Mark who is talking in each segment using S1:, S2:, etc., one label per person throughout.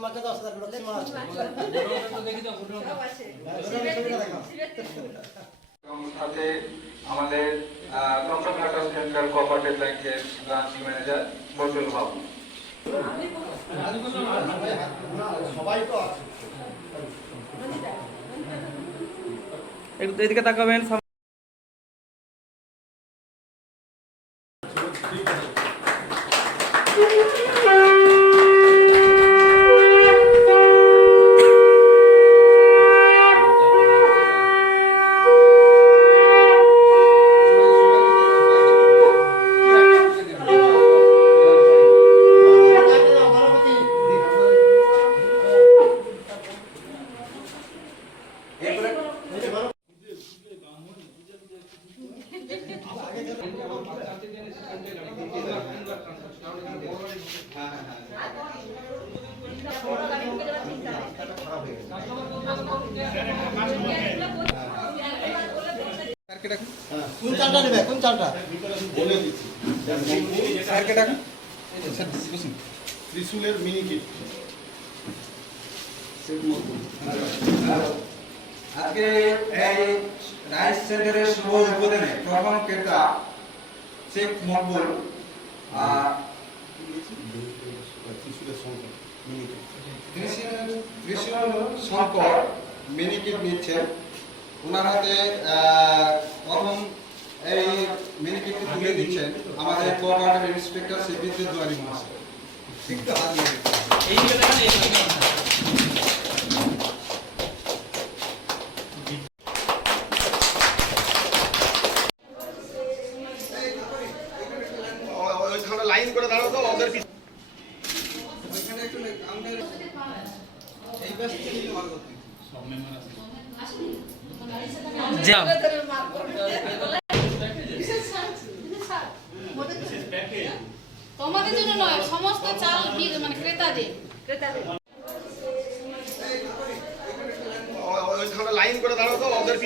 S1: মাকে দশ হাজার লক্ষ্মী মা আছে।
S2: সাথে আমাদের কনসালটেন্ট সেন্ট্রাল কোঅপারেটিভ ব্যাংকের ব্রাঞ্চ ম্যানেজার বজরুল বাবু।
S1: সবাই তো আছে।
S3: এদিকে তাকাবেন সাম-
S1: কোন চালটা নেবে কোন চালটা
S4: ত্রিশুলের মিনি কিট
S5: আজকে এই রাইস সেন্টারের শুভ উদ্বোধনে প্রথম ক্রেতা, শেখ মকবুল।
S4: ত্রিশুলের সংকট
S5: ত্রিশূল নিচ্ছেন ওনার হাতে প্রথম এই মিনিকিটটি তুলে দিচ্ছেন। আমাদের কোঅপারেটিভ ইন্সপেক্টর শ্রী বিদ্যুৎ মহাশয়। দিয়ে
S4: লাইন করে দাঁড়াও তো ওদের পিছনে
S5: ওইখানে একটু আমাদের এই পাশ থেকে নিলে ভালো হতো।
S3: জ্যাম
S6: তোমাদের জন্য নয় সমস্ত চাল মানে ক্রেতাদের
S4: ওইখানে লাইন করে দাঁড়াও তো ওদের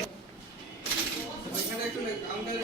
S4: পিছনে
S5: একটু আমাদের